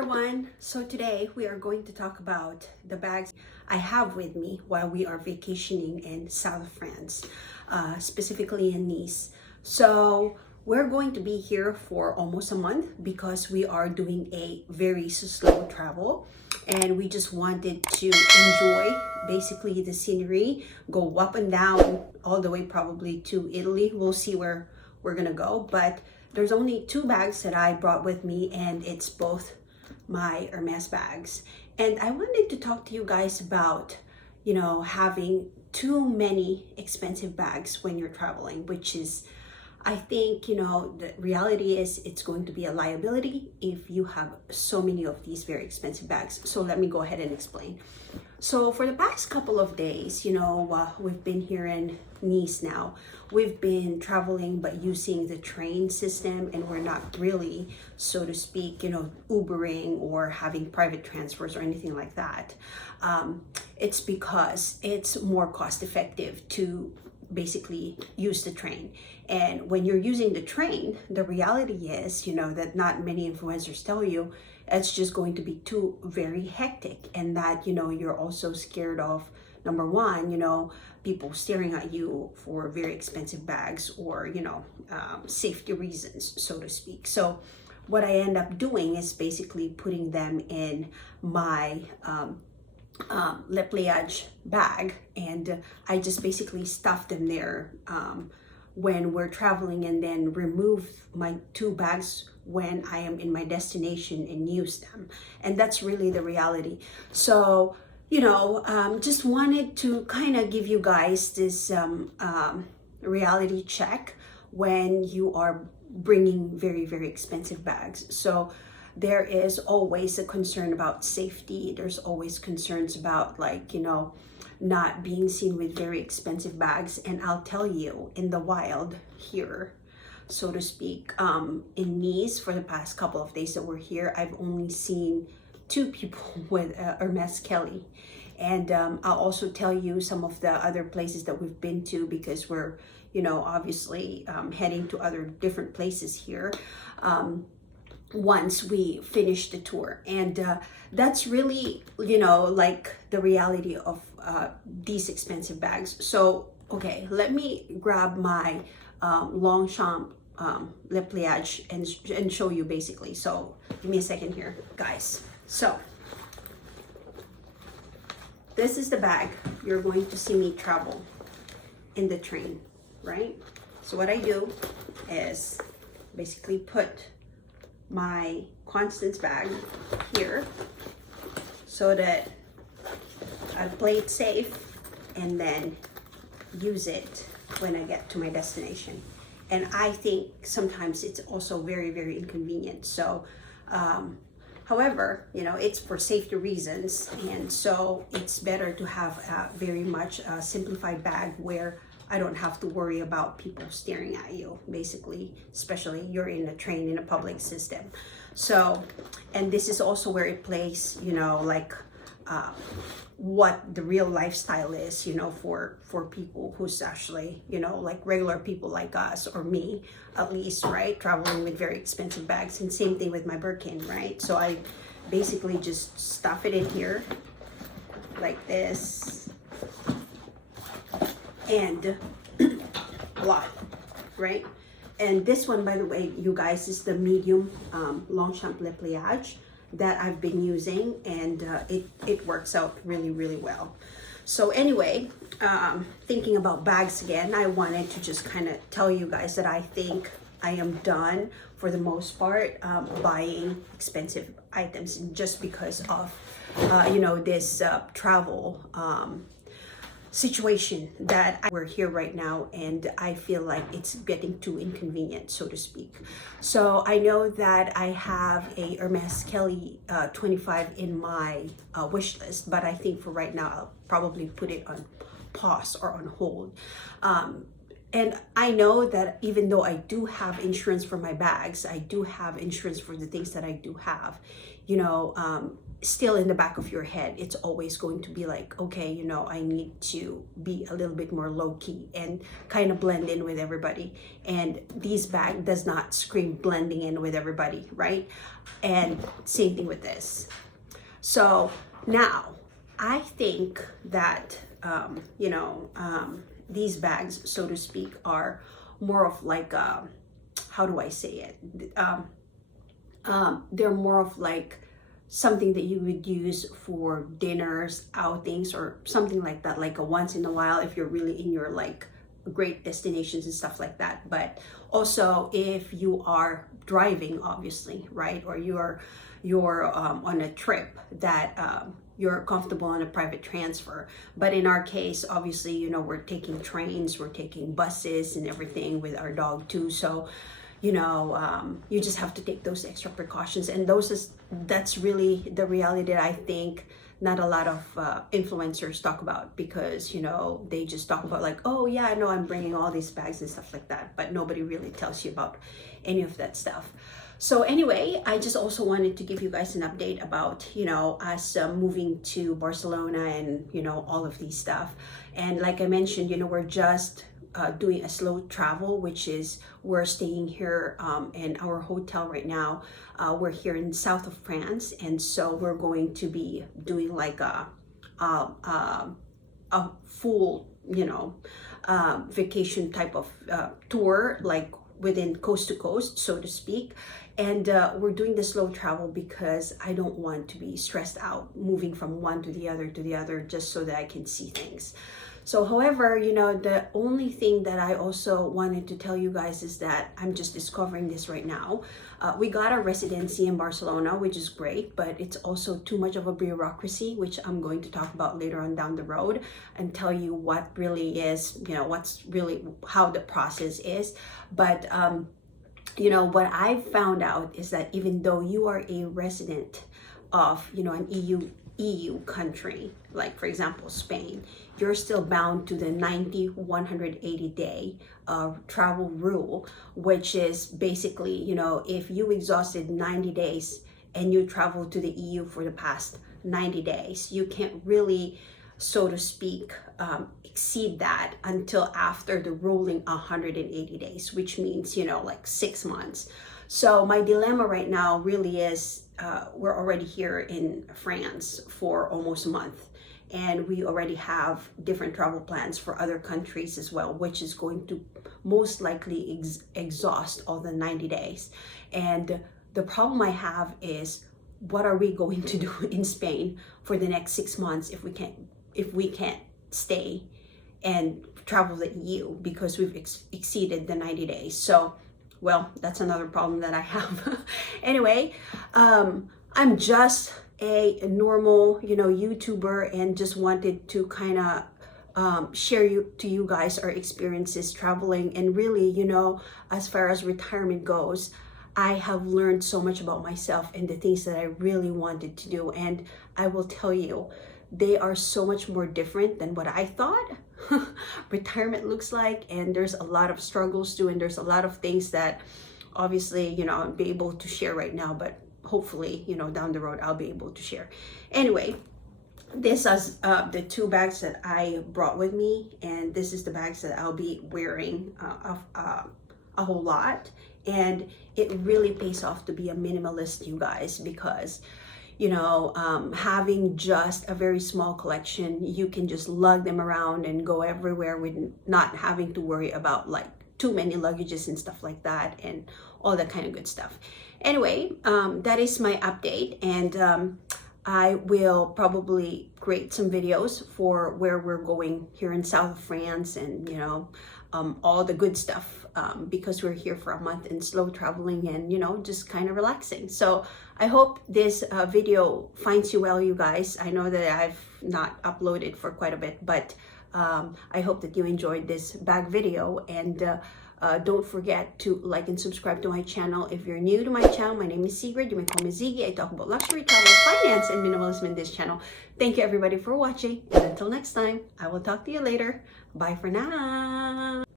Everyone, so today we are going to talk about the bags I have with me while we are vacationing in South France, specifically in Nice. So we're going to be here for almost a month because we are doing a very slow travel, and we just wanted to enjoy basically the scenery, go up and down all the way probably to Italy. We'll see where we're gonna go, but there's only two bags that I brought with me, and it's both my Hermes bags. And I wanted to talk to you guys about, having too many expensive bags when you're traveling, which is, I think, the reality is it's going to be a liability if you have so many of these very expensive bags. So let me go ahead and explain. So for the past couple of days, we've been here in Nice now. We've been traveling but using the train system, and we're not really, so to speak, Ubering or having private transfers or anything like that. It's because it's more cost effective to basically use the train. And when you're using the train, the reality is, that not many influencers tell you, it's just going to be too very hectic, and that you're also scared of, number one, people staring at you for very expensive bags, or safety reasons, so to speak. So what I end up doing is basically putting them in my Le Pliage bag, and I just basically stuff them there when we're traveling, and then remove my two bags when I am in my destination and use them. And that's really the reality. So just wanted to kind of give you guys this reality check when you are bringing very, very expensive bags. So there is always a concern about safety. There's always concerns about, not being seen with very expensive bags. And I'll tell you, in the wild here, so to speak, in Nice, for the past couple of days that we're here, I've only seen two people with Hermes Kelly. And I'll also tell you some of the other places that we've been to, because we're, obviously heading to other different places here once we finish the tour. And that's really, the reality of these expensive bags. So, okay, let me grab my Longchamp Le Pliage and show you basically. So give me a second here, guys. So this is the bag you're going to see me travel in the train, right? So what I do is basically put my Constance bag here so that I play it safe, and then use it when I get to my destination. And I think sometimes it's also very, very inconvenient. So however, it's for safety reasons, and so it's better to have a very much simplified bag where I don't have to worry about people staring at you, basically, especially you're in a train in a public system. So, and this is also where it plays, what the real lifestyle is, for people who's actually, regular people like us, or me at least, right? Traveling with very expensive bags. And same thing with my Birkin, right? So I basically just stuff it in here like this, and a lot, right? And this one, by the way, you guys, is the medium Longchamp Le Pliage that I've been using, and it works out really, really well. So anyway, thinking about bags again, I wanted to just kind of tell you guys that I think I am done for the most part buying expensive items, just because of this travel situation that we're here right now, and I feel like it's getting too inconvenient, so to speak. So I know that I have a Hermes Kelly 25 in my wish list, but I think for right now I'll probably put it on pause or on hold. And I know that even though I do have insurance for my bags, I do have insurance for the things that I do have, you know, still in the back of your head, it's always going to be like, okay, you know, I need to be a little bit more low key and kind of blend in with everybody. And this bag does not scream blending in with everybody, right? And same thing with this. So now I think that, these bags, so to speak, are more of like, how do I say it? They're more of like something that you would use for dinners, outings, or something like that, like a once in a while if you're really in your like great destinations and stuff like that. But also if you are driving, obviously, right? Or you're on a trip that you're comfortable on a private transfer. But in our case, obviously, you know, we're taking trains, we're taking buses and everything with our dog too. So, you know, you just have to take those extra precautions. And that's really the reality that I think not a lot of influencers talk about, because, you know, they just talk about like, oh yeah, I know I'm bringing all these bags and stuff like that, but nobody really tells you about any of that stuff. So anyway, I just also wanted to give you guys an update about, you know, us moving to Barcelona and, you know, all of these stuff. And like I mentioned, you know, we're just doing a slow travel, which is we're staying here in our hotel right now. We're here in south of France, and so we're going to be doing like a full, you know, vacation type of tour, like within coast to coast, so to speak. And we're doing the slow travel because I don't want to be stressed out moving from one to the other, just so that I can see things. So, however, you know, the only thing that I also wanted to tell you guys is that I'm just discovering this right now. We got a residency in Barcelona, which is great, but it's also too much of a bureaucracy, which I'm going to talk about later on down the road and tell you what really is, you know, what's really how the process is. But, you know, what I've found out is that even though you are a resident of, you know, an EU country, like for example Spain, you're still bound to the 180 day travel rule, which is basically, you know, if you exhausted 90 days and you travel to the EU for the past 90 days, you can't really, so to speak, exceed that until after the rolling 180 days, which means, you know, like 6 months. So my dilemma right now really is, we're already here in France for almost a month, and we already have different travel plans for other countries as well, which is going to most likely exhaust all the 90 days. And the problem I have is, what are we going to do in Spain for the next 6 months if we can't stay and travel the EU because we've exceeded the 90 days? So, well, that's another problem that I have. Anyway, I'm just a normal, you know, YouTuber, and just wanted to kind of share to you guys our experiences traveling. And really, you know, as far as retirement goes, I have learned so much about myself and the things that I really wanted to do. And I will tell you, they are so much more different than what I thought retirement looks like. And there's a lot of struggles too, and there's a lot of things that obviously, you know, I'll be able to share right now, but hopefully, you know, down the road I'll be able to share. Anyway, this is the 2 bags that I brought with me, and this is the bags that I'll be wearing a whole lot. And it really pays off to be a minimalist, you guys, because, you know, having just a very small collection, you can just lug them around and go everywhere with not having to worry about like too many luggages and stuff like that, and all that kind of good stuff. Anyway, that is my update, and I will probably create some videos for where we're going here in south of France, and, you know, all the good stuff, because we're here for a month and slow traveling and, you know, just kind of relaxing. So I hope this video finds you well, you guys. I know that I've not uploaded for quite a bit, but I hope that you enjoyed this bag video. And don't forget to like and subscribe to my channel. If you're new to my channel, my name is Sigrid. You may call me Ziggy. I talk about luxury, travel, finance, and minimalism in this channel. Thank you everybody for watching, and until next time, I will talk to you later. Bye for now.